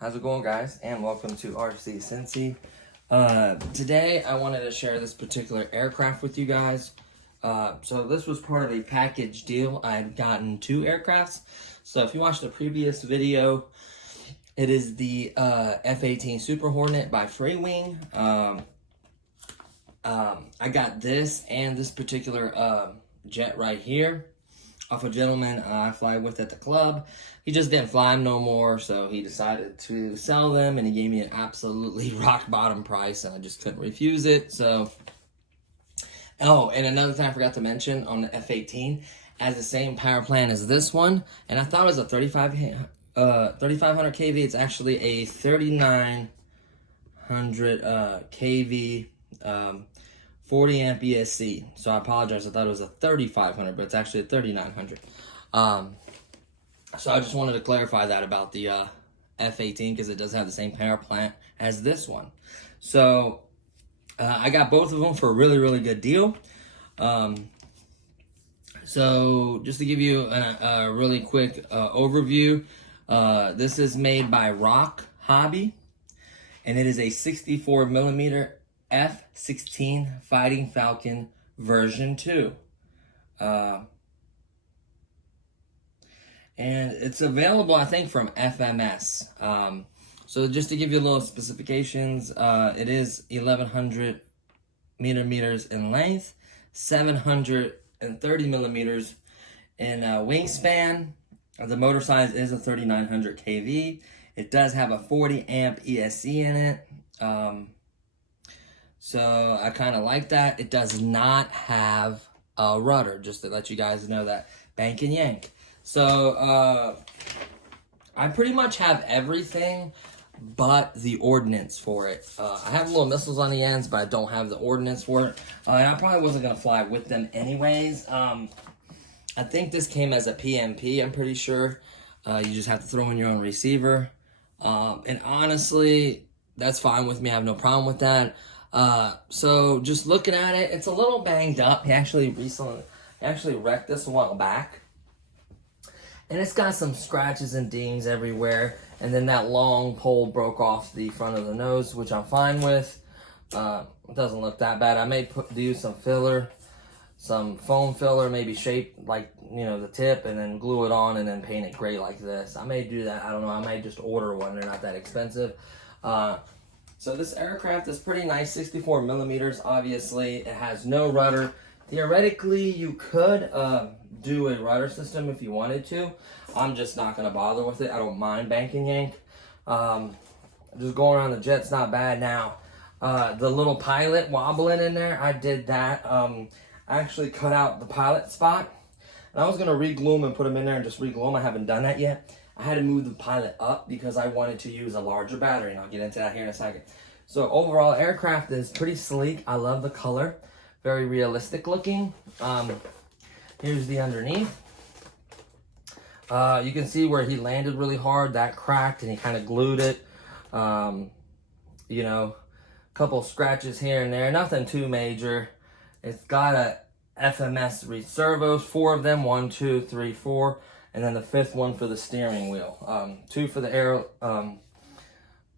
How's it going, guys? And welcome to RC Cincy. Today I wanted to share this particular aircraft with you guys. So this was part of a package deal. I had gotten 2 aircrafts. So if you watched the previous video, it is the F-18 Super Hornet by Freewing. I got this and this particular jet right here off a gentleman I fly with at the club. He just didn't fly them no more, so he decided to sell them, and he gave me an absolutely rock bottom price, and I just couldn't refuse it. So, oh, and another thing I forgot to mention on the F-18, has the same power plant as this one, and I thought it was a 3500 kV. It's actually a 3900 kV 40 amp ESC. So I apologize, I thought it was a 3500, but it's actually a 3900. So I just wanted to clarify that about the F-18, because it does have the same power plant as this one. So I got both of them for a really, really good deal. So just to give you a really quick overview, this is made by ROC Hobby, and it is a 64mm F-16 Fighting Falcon version 2. And it's available, I think, from FMS. So just to give you a little specifications, it is 1100 millimeters in length, 730 millimeters in wingspan. The motor size is a 3900 kV. It does have a 40 amp ESC in it. So I kind of like that. It does not have a rudder, just to let you guys know that. Bank and yank. So, I pretty much have everything but the ordnance for it. I have little missiles on the ends, but I don't have the ordnance for it. And I probably wasn't going to fly with them anyways. I think this came as a PMP, I'm pretty sure. You just have to throw in your own receiver. And honestly, that's fine with me. I have no problem with that. So just looking at it, it's a little banged up. He actually wrecked this a while back. And it's got some scratches and dings everywhere. And then that long pole broke off the front of the nose, which I'm fine with. It doesn't look that bad. I may do some filler, some foam filler, maybe shape like, you know, the tip, and then glue it on and then paint it gray like this. I may do that. I don't know. I might just order one. They're not that expensive. So this aircraft is pretty nice, 64 millimeters, obviously. It has no rudder. Theoretically, you could do a rudder system if you wanted to. I'm just not going to bother with it. I don't mind bank and yank. Just going around the jet's not bad. Now, the little pilot wobbling in there, I did that. I actually cut out the pilot spot. And I was going to re-glue them and put them in there and just re-glue them. I haven't done that yet. I had to move the pilot up because I wanted to use a larger battery, and I'll get into that here in a second. So overall, aircraft is pretty sleek. I love the color. Very realistic looking. Here's the underneath. You can see where he landed really hard. That cracked, and he kind of glued it. You know, a couple scratches here and there. Nothing too major. It's got a FMS servos, 4 of them. 1, 2, 3, 4. And then the 5th one for the steering wheel. 2 for the air. I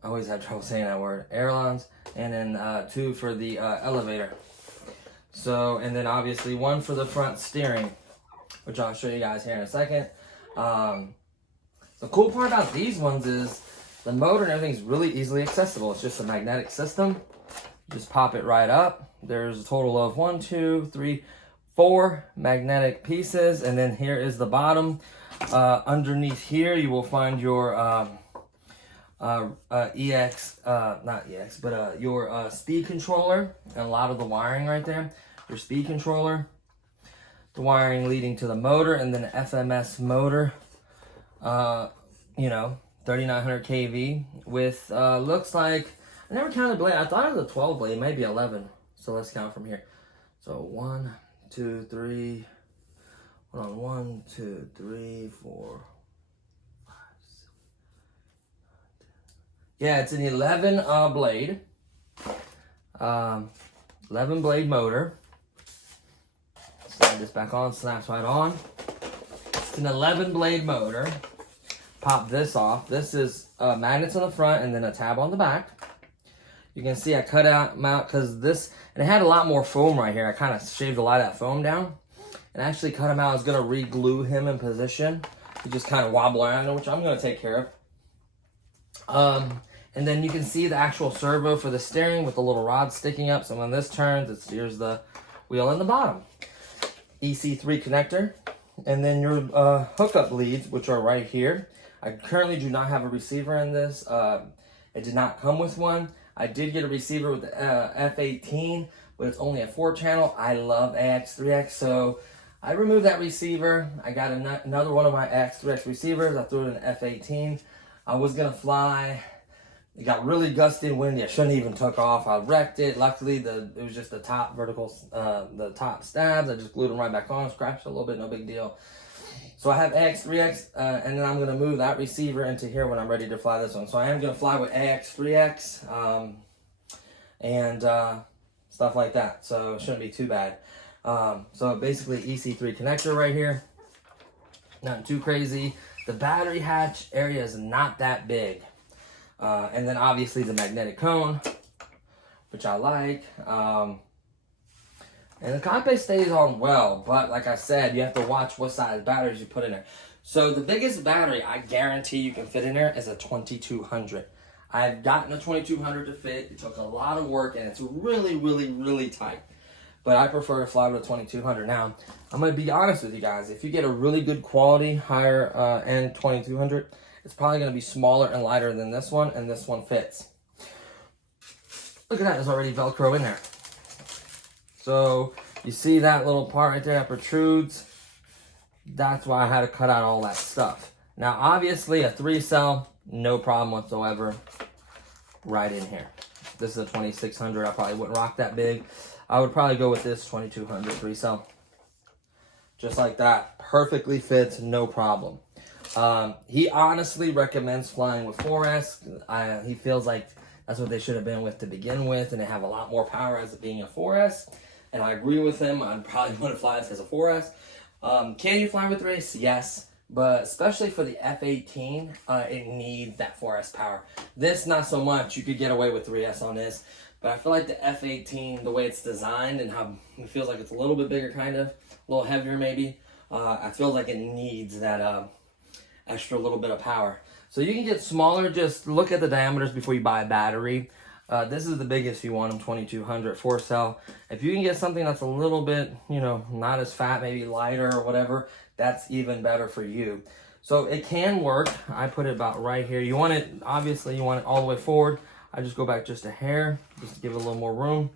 always have trouble saying that word. Ailerons. And then 2 for the elevator. So, and then obviously 1 for the front steering, which I'll show you guys here in a second. The cool part about these ones is the motor and everything's really easily accessible. It's just a magnetic system. Just pop it right up. There's a total of 1, 2, 3, 4 magnetic pieces. And then here is the bottom. Underneath here, you will find your your speed controller, and a lot of the wiring right there. Your speed controller, the wiring leading to the motor, and then the FMS motor. 3900 kV with looks like, I never counted blade. I thought it was a 12 blade, maybe 11. So let's count from here. So 1, 2, 3. Hold on, 1, 2, 3, 4, 5, 6. Yeah, it's an 11 blade, 11 blade motor. Slide this back on, snaps right on. It's an 11 blade motor. Pop this off. This is magnets on the front and then a tab on the back. You can see I cut out because this, and it had a lot more foam right here. I kind of shaved a lot of that foam down and actually cut him out. I was going to re-glue him in position. He just kind of wobble around, which I'm going to take care of. And then you can see the actual servo for the steering with the little rod sticking up. So when this turns, it steers the wheel in the bottom. EC3 connector. And then your hookup leads, which are right here. I currently do not have a receiver in this. It did not come with one. I did get a receiver with the F-18, but it's only a 4-channel. I love AX3X, so I removed that receiver. I got another one of my AX3X receivers. I threw it in the F-18. I was going to fly. It got really gusty and windy. I shouldn't even took off. I wrecked it. Luckily, it was just the top vertical, the top stabs. I just glued them right back on, scratched a little bit, no big deal. So I have AX3X, and then I'm going to move that receiver into here when I'm ready to fly this one. So I am going to fly with AX3X and stuff like that. So it shouldn't be too bad. So basically EC3 connector right here. Not too crazy. The battery hatch area is not that big. And then obviously the magnetic cone, which I like. And the cockpit stays on well, but like I said, you have to watch what size batteries you put in there. So the biggest battery I guarantee you can fit in there is a 2200. I've gotten a 2200 to fit. It took a lot of work and it's really, really, really tight. But I prefer to fly with a 2200. Now, I'm going to be honest with you guys. If you get a really good quality, higher end 2200, it's probably going to be smaller and lighter than this one, and this one fits. Look at that, there's already Velcro in there. So, you see that little part right there that protrudes? That's why I had to cut out all that stuff. Now, obviously, a 3-cell, no problem whatsoever, right in here. This is a 2600, I probably wouldn't rock that big. I would probably go with this 2200 3-cell. Just like that, perfectly fits, no problem. He honestly recommends flying with 4S. He feels like that's what they should have been with to begin with, and they have a lot more power as it being a 4S. And I agree with him. I'd probably want to fly this as a 4S. Can you fly with 3S? Yes. But especially for the F-18, it needs that 4S power. This, not so much. You could get away with 3S on this. But I feel like the F-18, the way it's designed and how it feels like it's a little bit bigger, kind of. A little heavier, maybe. I feel like it needs that extra little bit of power. So you can get smaller. Just look at the diameters before you buy a battery. This is the biggest you want them, 2200 4-cell. If you can get something that's a little bit, not as fat, maybe lighter or whatever, that's even better for you. So it can work. I put it about right here. You want it, obviously, you want it all the way forward. I just go back just a hair, just to give it a little more room.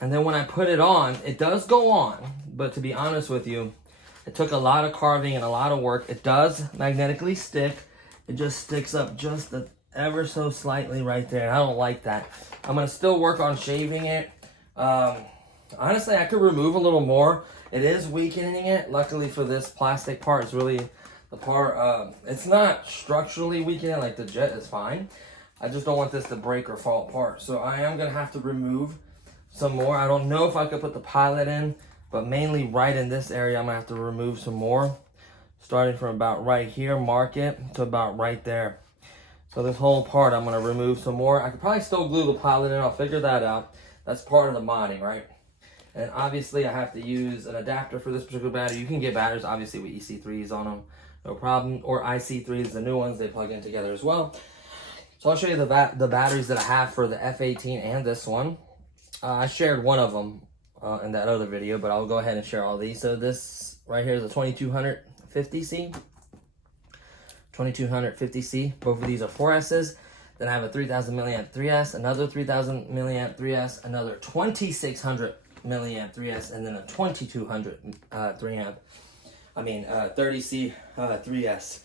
And then when I put it on, it does go on. But to be honest with you, it took a lot of carving and a lot of work. It does magnetically stick. It just sticks up just ever so slightly right there. I don't like that. I'm going to still work on shaving it. Honestly, I could remove a little more. It is weakening it. Luckily for this plastic part, it's really the part, it's not structurally weakening, like the jet is fine. I just don't want this to break or fall apart. So I am going to have to remove some more. I don't know if I could put the pilot in, but mainly right in this area, I'm going to have to remove some more. Starting from about right here, mark it to about right there. So this whole part, I'm going to remove some more. I could probably still glue the pilot in. I'll figure that out. That's part of the modding, right? And obviously, I have to use an adapter for this particular battery. You can get batteries, obviously, with EC3s on them. No problem. Or IC3s, the new ones, they plug in together as well. So I'll show you the batteries that I have for the F-18 and this one. I shared one of them in that other video, but I'll go ahead and share all these. So this right here is a 2250C. 2250C. Both of these are 4Ss. Then I have a 3000 milliamp 3S, another 3000 milliamp 3S, another 2600 milliamp 3S, and then a 2200 30C 3S.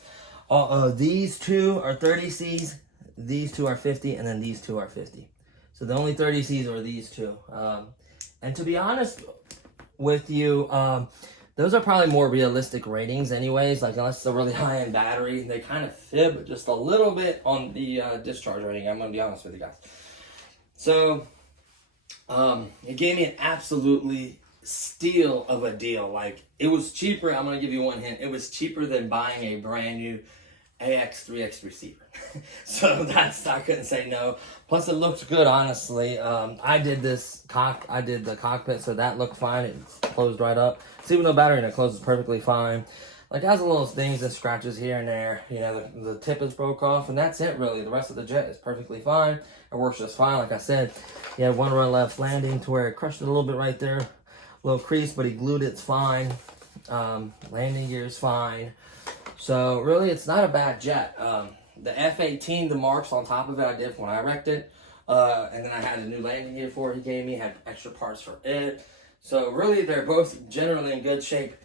These two are 30Cs, these two are 50, and then these two are 50. So the only 30Cs are these two. And to be honest with you, those are probably more realistic ratings anyways. Like, unless it's a really high-end battery, they kind of fib just a little bit on the discharge rating. I'm going to be honest with you guys. So, it gave me an absolutely steal of a deal. Like, it was cheaper. I'm going to give you one hint. It was cheaper than buying a brand new AX3X receiver. So I couldn't say no. Plus it looked good, honestly. I did the cockpit, so that looked fine. It closed right up. So even though battery and it closes perfectly fine. Like, it has a little things and scratches here and there. You know, the tip is broke off, and that's it really. The rest of the jet is perfectly fine. It works just fine. Like I said, he had one run left landing to where it crushed it a little bit right there. A little crease, but he glued it. It's fine. Landing gear is fine. So really, it's not a bad jet. The F-18, the marks on top of it, I did when I wrecked it. And then I had a new landing gear for it he gave me, had extra parts for it. So really, they're both generally in good shape.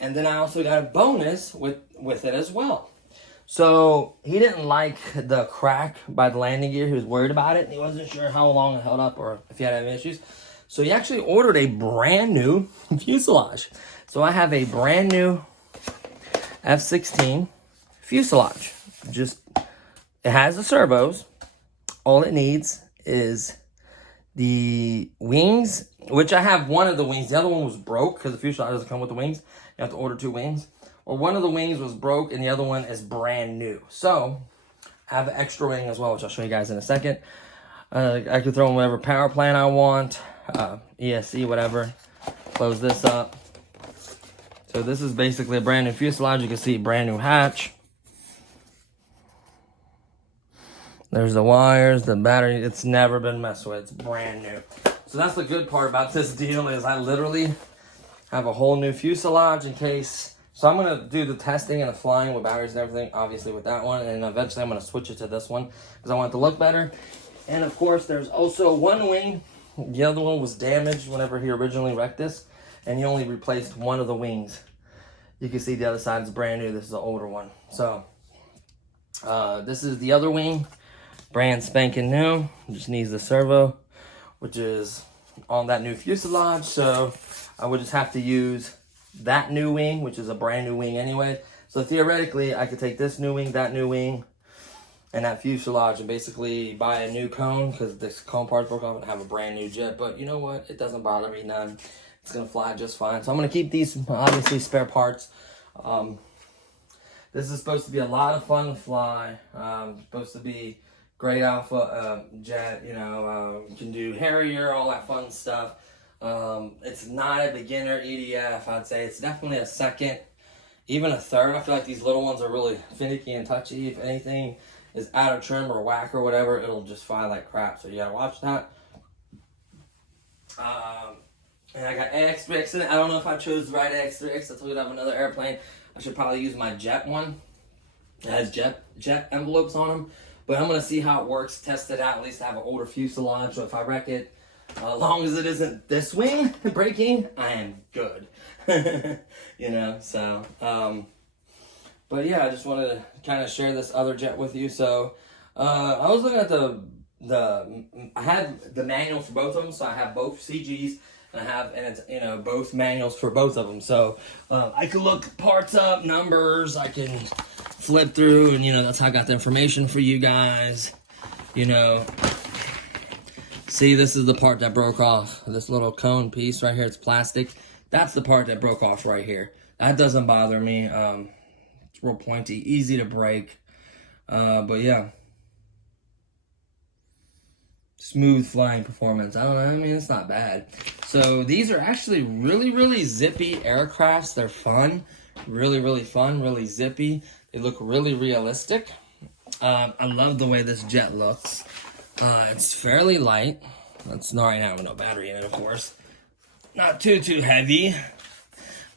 And then I also got a bonus with it as well. So he didn't like the crack by the landing gear. He was worried about it, and he wasn't sure how long it held up or if he had any issues. So he actually ordered a brand new fuselage. So I have a brand new F-16 fuselage. It has the servos. All it needs is the wings, which I have one of the wings. The other one was broke because the fuselage doesn't come with the wings. You have to order 2 wings. Or one of the wings was broke and the other one is brand new. So I have an extra wing as well, which I'll show you guys in a second. I could throw in whatever power plant I want, ESC, whatever. Close this up. So this is basically a brand new fuselage. You can see brand new hatch. There's the wires, the battery. It's never been messed with. It's brand new. So that's the good part about this deal is I literally have a whole new fuselage in case. So I'm going to do the testing and the flying with batteries and everything, obviously with that one. And eventually I'm going to switch it to this one because I want it to look better. And of course, there's also one wing. The other one was damaged whenever he originally wrecked this. And he only replaced one of the wings. You can see the other side is brand new. This is the older one. So this is the other wing. Brand spanking new. Just needs the servo, which is on that new fuselage. So I would just have to use that new wing, which is a brand new wing anyway. So theoretically, I could take this new wing, that new wing, and that fuselage and basically buy a new cone because this cone part broke off and have a brand new jet. But you know what? It doesn't bother me none. It's going to fly just fine. So I'm going to keep these, obviously, spare parts. This is supposed to be a lot of fun to fly. Supposed to be great alpha jet, you know, you can do Harrier, all that fun stuff. It's not a beginner EDF, I'd say. It's definitely a second, even a third. I feel like these little ones are really finicky and touchy. If anything is out of trim or whack or whatever, it'll just fly like crap. So you gotta watch that. And I got AX3X in it. I don't know if I chose the right AX3X. I told you to have another airplane. I should probably use my jet one. It has jet envelopes on them. But I'm going to see how it works, test it out. At least I have an older fuselage, so if I wreck it, as long as it isn't this wing breaking, I am good. You know, so, but yeah, I just wanted to kind of share this other jet with you. So, I was looking at I had the manual for both of them, so I have both CGs, and it's, you know, both manuals for both of them. So, I could look parts up, numbers, I can flip through, and you know, that's how I got the information for you guys. You know, see, this is the part that broke off. This little cone piece right here, it's plastic. That's the part that broke off right here. That doesn't bother me. It's real pointy, easy to break. But yeah, smooth flying performance. I don't know, I mean, it's not bad. So these are actually really zippy aircrafts. They're fun, really fun, really zippy. They look really realistic. I love the way this jet looks. It's fairly light. That's not right now with no battery in it, of course. Not too heavy.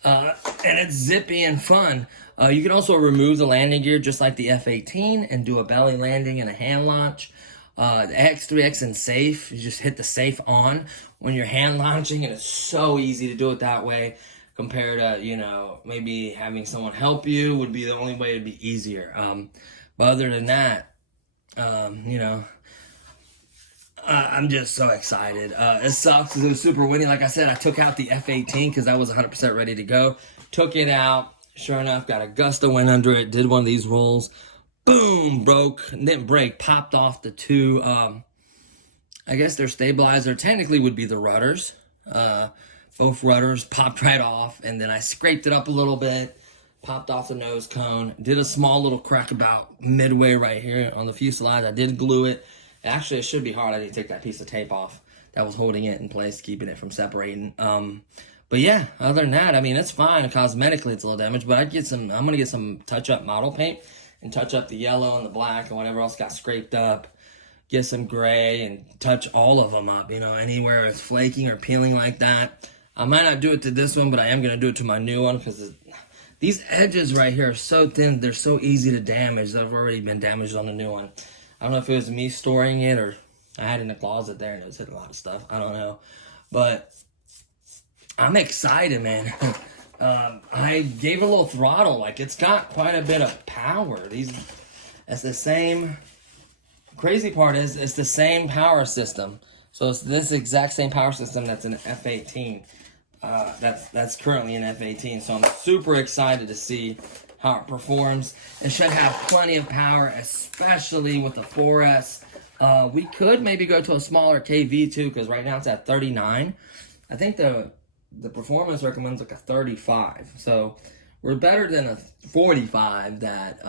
and it's zippy and fun. You can also remove the landing gear just like the F-18 and do a belly landing and a hand launch. The X3X and safe, you just hit the safe on when you're hand launching, and it's so easy to do it that way compared to, you know, maybe having someone help you would be the only way it'd be easier. But other than that, you know, I'm just so excited. It sucks because it was super windy. Like I said, I took out the F-18 because I was 100% ready to go. Took it out. Sure enough, got a gust of wind under it. Did one of these rolls. Boom! Broke. Didn't break. Popped off the two. I guess their stabilizer technically would be the rudders. Both rudders popped right off. And then I scraped it up a little bit. Popped off the nose cone. Did a small little crack about midway right here on the fuselage. I did glue it. Actually, it should be hard. I didn't take that piece of tape off that was holding it in place, keeping it from separating. But yeah, other than that, I mean, it's fine. Cosmetically, it's a little damaged, but I'm going to get some touch-up model paint and touch up the yellow and the black and whatever else got scraped up. Get some gray and touch all of them up, you know, anywhere it's flaking or peeling like that. I might not do it to this one, but I am going to do it to my new one because these edges right here are so thin. They're so easy to damage. They've already been damaged on the new one. I don't know if it was me storing it or I had it in the closet there and it was hitting a lot of stuff. I don't know. But I'm excited, man. I gave it a little throttle. Like, it's got quite a bit of power. It's the same. Crazy part is it's the same power system. So it's this exact same power system that's in F-18. That's currently in F-18. So I'm super excited to see how it performs. It should have plenty of power, especially with the 4S. We could maybe go to a smaller KV too, because right now it's at 39. I think the performance recommends like a 35. So we're better than a 45 that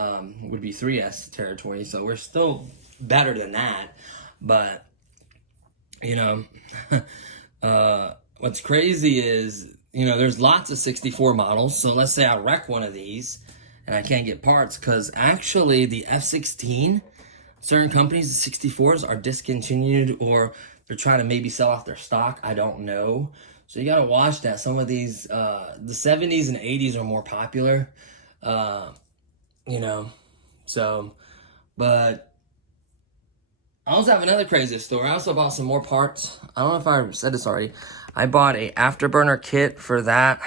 would be 3S territory. So we're still better than that. But, you know, what's crazy is, you know, there's lots of 64 models. So let's say I wreck one of these and I can't get parts, because actually the F-16, certain companies, the 64s are discontinued, or they're trying to maybe sell off their stock. I don't know. So you got to watch that. Some of these, the 70s and 80s are more popular, you know, so, but I also have another crazy story. I also bought some more parts. I don't know if I said this already. I bought a Afterburner kit for that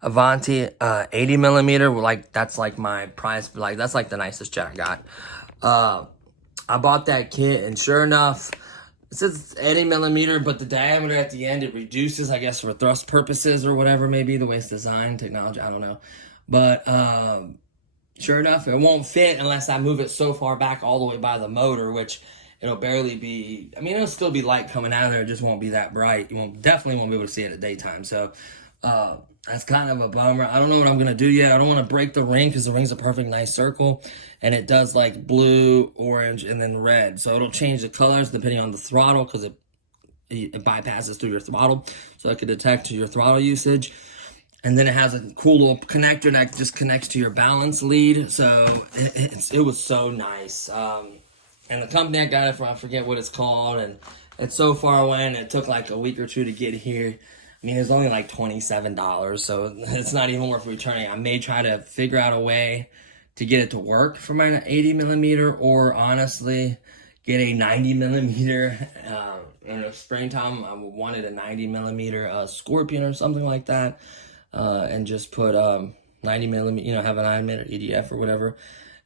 Avanti 80 millimeter. Like, that's like my price. Like, that's like the nicest jet I got. I bought that kit, and sure enough, it says 80 millimeter, but the diameter at the end, it reduces, I guess, for thrust purposes or whatever, maybe the way it's designed, technology, I don't know. But sure enough, it won't fit unless I move it so far back all the way by the motor, which it'll barely be, I mean, it'll still be light coming out of there. It just won't be that bright. You definitely won't be able to see it at daytime. So that's kind of a bummer. I don't know what I'm going to do yet. I don't want to break the ring because the ring's a perfect nice circle. And it does like blue, orange, and then red. So it'll change the colors depending on the throttle, because it bypasses through your throttle. So it can detect your throttle usage. And then it has a cool little connector that just connects to your balance lead. So it was so nice. And the company I got it from, I forget what it's called. And it's so far away, and it took like a week or two to get here. I mean, it's only like $27, so it's not even worth returning. I may try to figure out a way to get it to work for my 80 millimeter, or honestly, get a 90 millimeter. In the springtime, I wanted a 90 millimeter Scorpion or something like that, and just put 90 millimeter, you know, have an 9 millimeter EDF or whatever,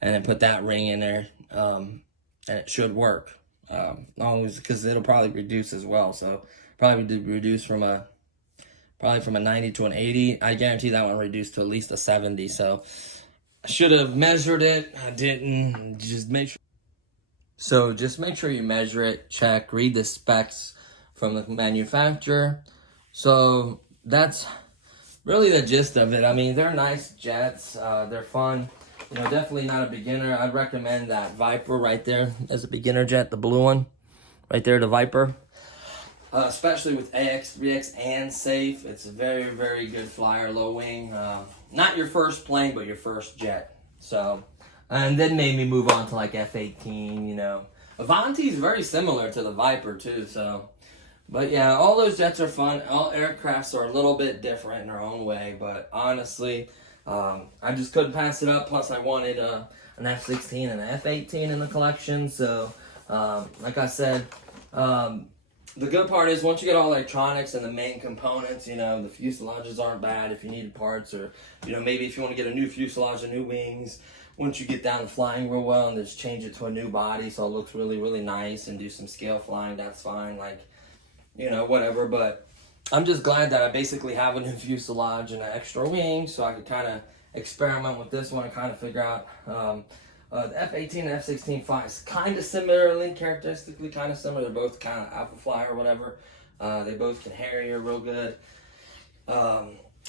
and then put that ring in there, and it should work. Always, because it'll probably reduce as well. So probably reduce from a 90 to an 80. I guarantee that one reduced to at least a 70. So I should have measured it. I didn't. Just make sure. So just make sure you measure it, check, read the specs from the manufacturer. So that's really the gist of it. I mean, they're nice jets. They're fun. You know, definitely not a beginner. I'd recommend that Viper right there as a beginner jet, the blue one. Right there, the Viper. Especially with AX, 3X, and safe. It's a very, very good flyer, low wing. Not your first plane, but your first jet. So, and then made me move on to like F-18, you know. Avanti is very similar to the Viper too, so. But yeah, all those jets are fun. All aircrafts are a little bit different in their own way, but honestly, I just couldn't pass it up. Plus, I wanted an F-16 and an F-18 in the collection. So, like I said, the good part is once you get all electronics and the main components, you know, the fuselages aren't bad if you need parts, or, you know, maybe if you want to get a new fuselage and new wings, once you get down to flying real well and just change it to a new body so it looks really, really nice and do some scale flying, that's fine. Like, you know, whatever. But I'm just glad that I basically have a new fuselage and an extra wing, so I could kind of experiment with this one and kind of figure out the F-18 and F-16 Fighting, kind of similarly, characteristically kind of similar. They're both kind of alpha fly or whatever. They both can Harrier real good.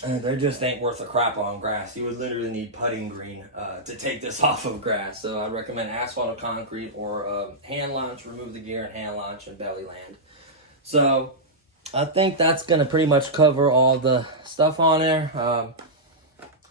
And they just ain't worth a crap on grass. You would literally need putting green to take this off of grass. So I'd recommend asphalt or concrete, or hand launch, remove the gear and hand launch and belly land. So I think that's going to pretty much cover all the stuff on there.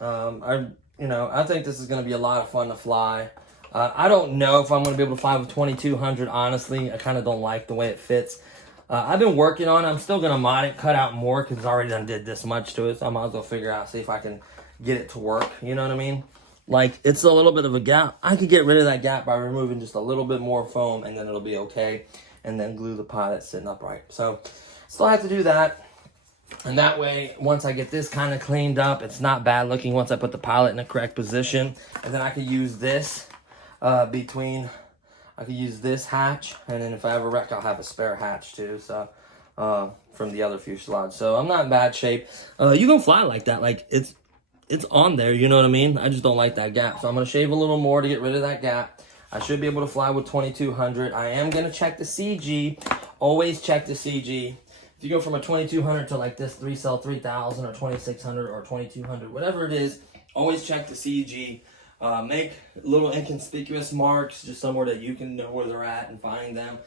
I think this is going to be a lot of fun to fly. I don't know if I'm going to be able to fly with 2200, honestly. I kind of don't like the way it fits. I've been working on it. I'm still going to mod it, cut out more, because I already done did this much to it. So I might as well figure out, see if I can get it to work. You know what I mean? Like, it's a little bit of a gap. I could get rid of that gap by removing just a little bit more foam, and then it'll be okay. And then glue the pilot sitting upright. So still have to do that. And that way, once I get this kind of cleaned up, it's not bad looking once I put the pilot in the correct position. And then I can use this I could use this hatch. And then if I ever wreck, I'll have a spare hatch too. So from the other fuselage. So I'm not in bad shape. You can fly like that. Like, it's on there, you know what I mean? I just don't like that gap. So I'm going to shave a little more to get rid of that gap. I should be able to fly with 2200. I am going to check the CG. Always check the CG. If you go from a 2200 to like this 3-cell 3000 or 2600 or 2200, whatever it is, always check the CG. Make little inconspicuous marks just somewhere that you can know where they're at and find them.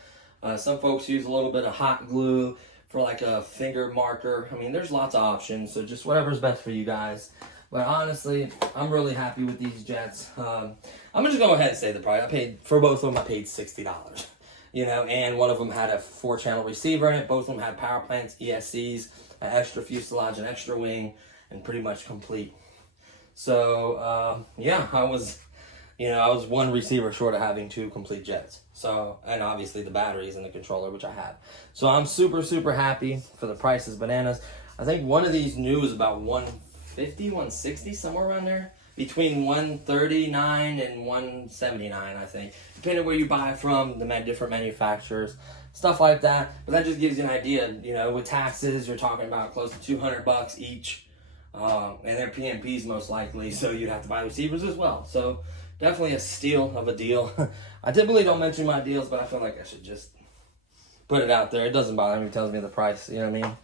Some folks use a little bit of hot glue for like a finger marker. I mean, there's lots of options, so just whatever's best for you guys. But honestly, I'm really happy with these jets. I'm gonna just go ahead and say the price. I paid for both of them. I paid $60, you know, and one of them had a 4-channel receiver in it. Both of them had power plants, ESCs, an extra fuselage, an extra wing, and pretty much complete. So yeah, I was one receiver short of having 2 complete jets. So, and obviously the batteries and the controller, which I have. So I'm super, super happy. For the price is bananas. I think one of these new is about $150, $160, somewhere around there. Between $139 and $179, I think. Depending on where you buy from, the different manufacturers, stuff like that. But that just gives you an idea, you know, with taxes, you're talking about close to $200 each. And they're PMPs most likely, so you'd have to buy receivers as well. So definitely a steal of a deal. I typically don't mention my deals, but I feel like I should just put it out there. It doesn't bother me. He tells me the price, you know what I mean?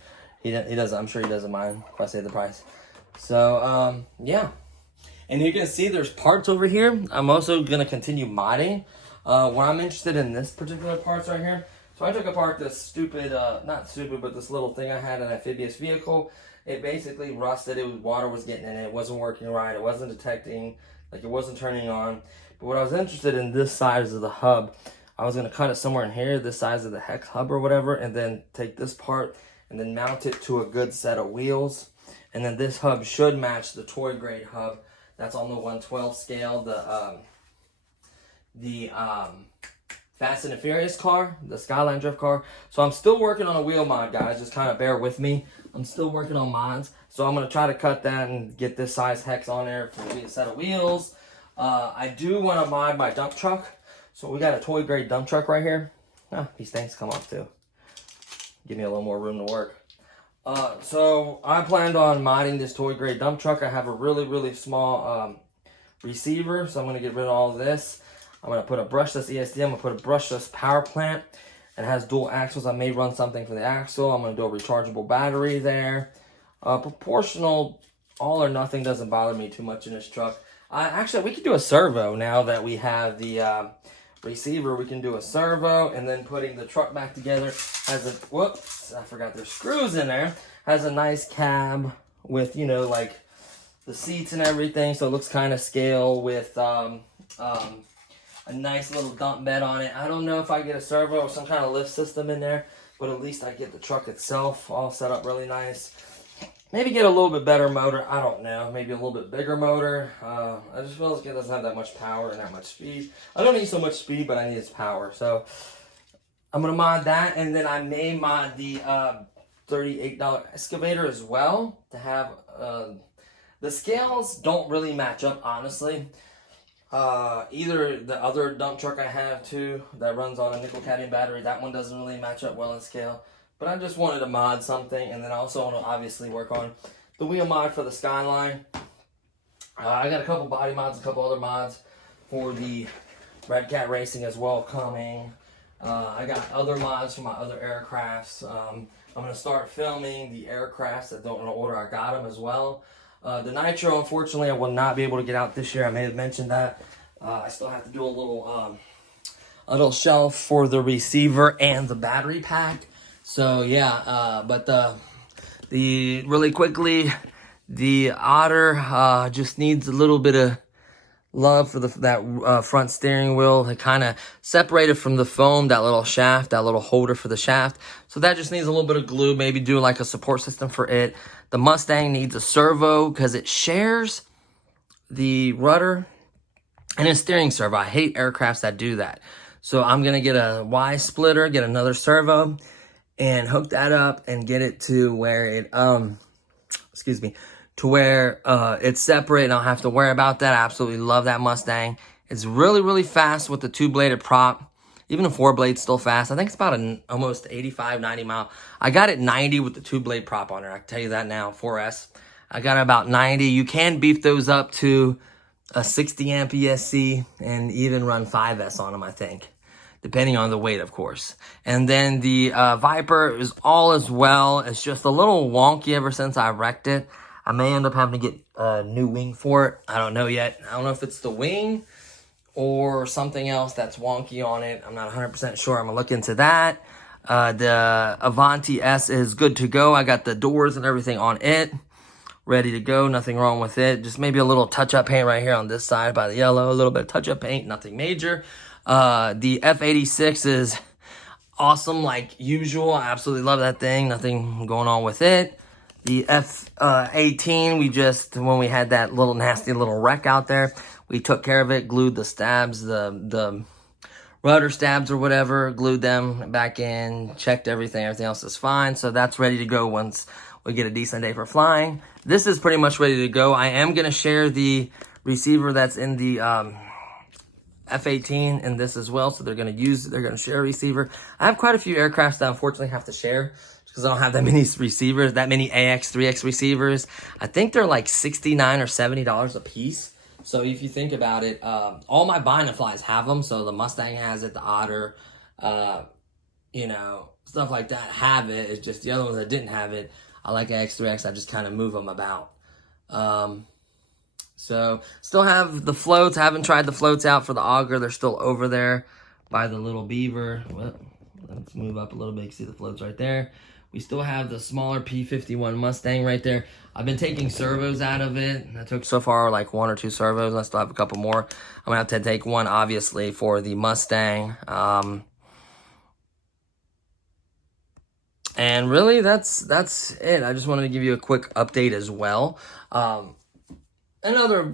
He doesn't, I'm sure he doesn't mind if I say the price. So, yeah. And you can see there's parts over here. I'm also going to continue modding. When I'm interested in this particular parts right here. So I took apart this stupid, not stupid, but this little thing I had, an amphibious vehicle. It basically rusted. Water was getting in it. It wasn't working right. It wasn't detecting, like it wasn't turning on. But what I was interested in, this size of the hub, I was going to cut it somewhere in here, this size of the hex hub or whatever, and then take this part and then mount it to a good set of wheels. And then this hub should match the toy grade hub. That's on the 112 scale. The Fast and the Furious car, the Skyline Drift car. So I'm still working on a wheel mod, guys. Just kind of bear with me. I'm still working on mods. So I'm going to try to cut that and get this size hex on there for a set of wheels. I do want to mod my dump truck. So we got a toy grade dump truck right here. These things come off too. Give me a little more room to work. So I planned on modding this toy grade dump truck. I have a really, really small receiver. So I'm going to get rid of all of this. I'm going to put a brushless ESD. I'm going to put a brushless power plant. It has dual axles. I may run something for the axle. I'm going to do a rechargeable battery there. Proportional, all or nothing doesn't bother me too much in this truck. Actually, we could do a servo now that we have the receiver. We can do a servo, and then putting the truck back together has a, whoops, I forgot there's screws in there. Has a nice cab with, you know, like the seats and everything. So it looks kind of scale with a nice little dump bed on it. I don't know if I get a servo or some kind of lift system in there, but at least I get the truck itself all set up really nice. Maybe get a little bit better motor. I don't know. Maybe a little bit bigger motor. I just feel like it doesn't have that much power and that much speed. I don't need so much speed, but I need its power. So I'm going to mod that. And then I may mod the $38 excavator as well to have... the scales don't really match up, honestly. Either the other dump truck I have too, that runs on a nickel cadmium battery, that one doesn't really match up well in scale. But I just wanted to mod something, and then I also want to obviously work on the wheel mod for the Skyline. I got a couple body mods, a couple other mods for the Red Cat Racing as well coming. I got other mods for my other aircrafts. I'm going to start filming the aircrafts that don't know the order I got them as well. The Nitro, unfortunately, I will not be able to get out this year. I may have mentioned that. I still have to do a little shelf for the receiver and the battery pack. So yeah, but the really quickly, the Otter just needs a little bit of love for that front steering wheel. It kind of separated from the foam, that little shaft, that little holder for the shaft. So that just needs a little bit of glue, maybe do like a support system for it. The Mustang needs a servo because it shares the rudder and a steering servo. I hate aircrafts that do that. So I'm going to get a Y splitter, get another servo, and hook that up and get it to where it, to where it's separate and I'll have to worry about that. I absolutely love that Mustang. It's really, really fast with the two-bladed prop. Even a four-blade's still fast. I think it's about an almost 85, 90 mile. I got it 90 with the two-blade prop on there. I can tell you that now, 4S. I got about 90. You can beef those up to a 60 amp ESC and even run 5S on them, I think. Depending on the weight, of course. And then the Viper is all as well. It's just a little wonky ever since I wrecked it. I may end up having to get a new wing for it. I don't know yet. I don't know if it's the wing or something else that's wonky on it. I'm not 100% sure. I'm going to look into that. The Avanti S is good to go. I got the doors and everything on it. Ready to go. Nothing wrong with it. Just maybe a little touch-up paint right here on this side by the yellow. A little bit of touch-up paint. Nothing major. The F-86 is awesome like usual. I absolutely love that thing. Nothing going on with it. The F-18, when we had that little nasty little wreck out there, we took care of it, glued the stabs, the rudder stabs or whatever, glued them back in, checked everything. Everything else is fine. So that's ready to go once we get a decent day for flying. This is pretty much ready to go. I am going to share the receiver that's in the F-18 in this as well. So they're going to share a receiver. I have quite a few aircrafts that unfortunately have to share because I don't have that many receivers, that many AX, 3X receivers. I think they're like $69 or $70 a piece. So if you think about it, all my bind and flies have them. So the Mustang has it, the Otter, stuff like that have it. It's just the other ones that didn't have it. I like AX3X. I just kind of move them about. So still have the floats. I haven't tried the floats out for the auger. They're still over there by the little beaver. Well, let's move up a little bit. You can see the floats right there. We still have the smaller P51 Mustang right there. I've been taking servos out of it. I took so far like 1 or 2 servos. I still have a couple more. I'm gonna have to take one obviously for the Mustang. And really that's it. I just wanted to give you a quick update as well. And other,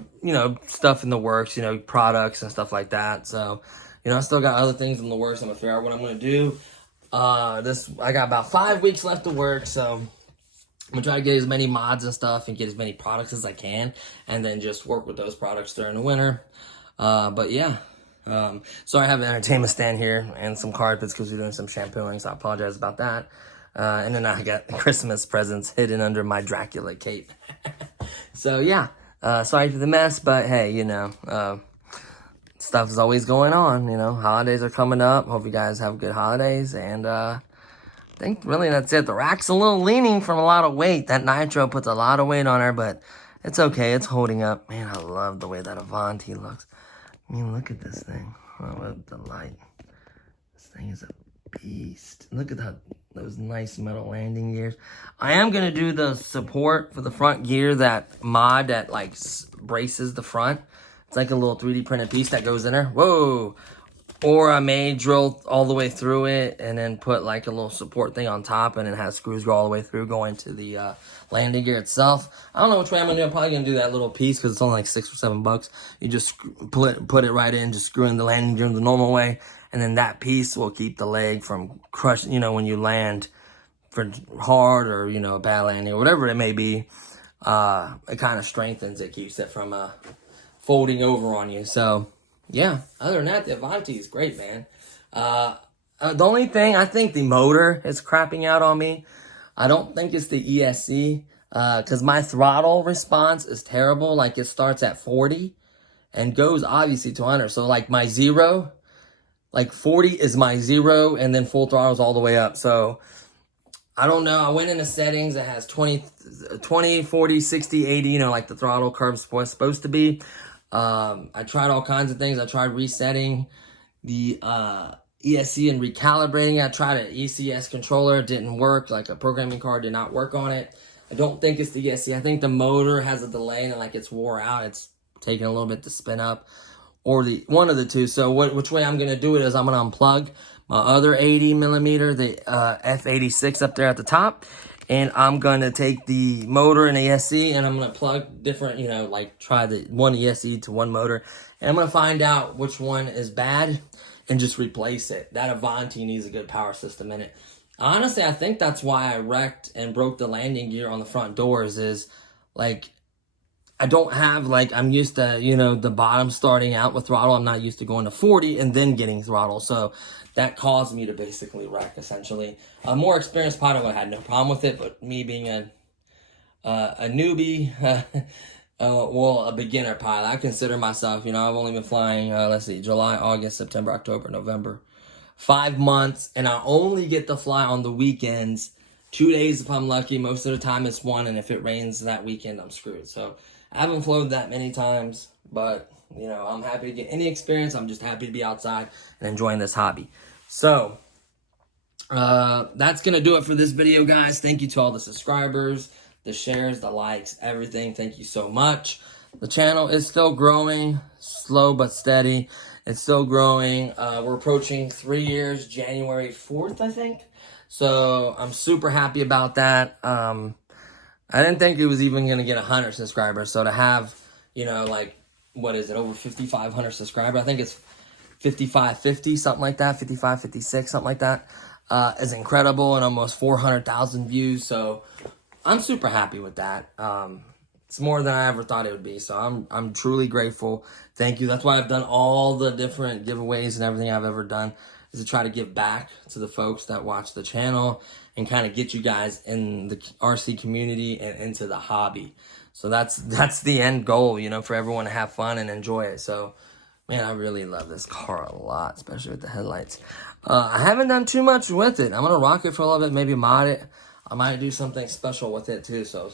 stuff in the works, products and stuff like that. So, I still got other things in the works. I'm gonna figure out what I'm gonna do. I got about 5 weeks left to work, so I'm gonna try to get as many mods and stuff and get as many products as I can, and then just work with those products during the winter. But yeah, sorry I have an entertainment stand here and some carpets because we're doing some shampooing, so I apologize about that. And then I got Christmas presents hidden under my Dracula cape. So yeah, sorry for the mess, but hey, stuff is always going on, holidays are coming up. Hope you guys have good holidays, and I think really that's it. The rack's a little leaning from a lot of weight. That Nitro puts a lot of weight on her, but it's okay. It's holding up. Man, I love the way that Avanti looks. I mean, look at this thing. Oh, what a delight. This thing is a beast. Look at those nice metal landing gears. I am going to do the support for the front gear, that mod that like braces the front. It's like a little 3D printed piece that goes in there. Whoa! Or I may drill all the way through it and then put like a little support thing on top and it has screws go all the way through going to the landing gear itself. I don't know which way I'm going to do. I'm probably going to do that little piece because it's only like $6 or $7. You just put it right in, just screw in the landing gear the normal way. And then that piece will keep the leg from crushing, you know, when you land for hard or, you know, a bad landing or whatever it may be. It kind of strengthens it, keeps it from folding over on you. So yeah, other than that, the Avanti is great, man. The only thing, I think the motor is crapping out on me. I don't think it's the ESC, because my throttle response is terrible. Like, it starts at 40 and goes, obviously, to 100. So, like, my 0, like, 40 is my 0, and then full throttle is all the way up. So, I don't know. I went into settings. It has 20, 40, 60, 80, you know, like the throttle curve's supposed to be. I tried all kinds of things. I tried resetting the ESC and recalibrating. I tried an ECS controller. It didn't work. Like, a programming card did not work on it. I don't think it's the ESC. I think the motor has a delay and like it's wore out. It's taking a little bit to spin up, or the one of the two. So which way I'm going to do it is I'm going to unplug my other 80 millimeter, the F-86 up there at the top. And I'm going to take the motor and ESC and I'm going to plug different, you know, like try the one ESC to one motor. And I'm going to find out which one is bad and just replace it. That Avanti needs a good power system in it. Honestly, I think that's why I wrecked and broke the landing gear on the front doors is, like, I don't have, like, I'm used to, you know, the bottom starting out with throttle. I'm not used to going to 40 and then getting throttle. So that caused me to basically wreck, essentially. A more experienced pilot would have had no problem with it, but me being a newbie, well, a beginner pilot, I consider myself, you know, I've only been flying, let's see, July, August, September, October, November. 5 months, and I only get to fly on the weekends. 2 days if I'm lucky. Most of the time it's 1, and if it rains that weekend, I'm screwed. So I haven't flown that many times, but, you know, I'm happy to get any experience. I'm just happy to be outside and enjoying this hobby. So that's going to do it for this video, guys. Thank you to all the subscribers, the shares, the likes, everything. Thank you so much. The channel is still growing, slow but steady. It's still growing. We're approaching 3 years, January 4th, I think. So I'm super happy about that. I didn't think it was even going to get 100 subscribers. So to have, you know, like, what is it, over 5,500 subscribers? I think it's 5,550, something like that, 5,556, something like that, is incredible, and almost 400,000 views. So I'm super happy with that. It's more than I ever thought it would be. So I'm truly grateful. Thank you. That's why I've done all the different giveaways and everything I've ever done, is to try to give back to the folks that watch the channel and kind of get you guys in the RC community and into the hobby. So that's the end goal, you know, for everyone to have fun and enjoy it. So, man, I really love this car a lot, especially with the headlights. I haven't done too much with it. I'm going to rock it for a little bit, maybe mod it. I might do something special with it too. So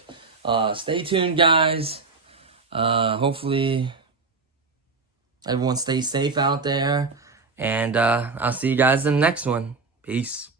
stay tuned, guys. Hopefully everyone stays safe out there. And I'll see you guys in the next one. Peace.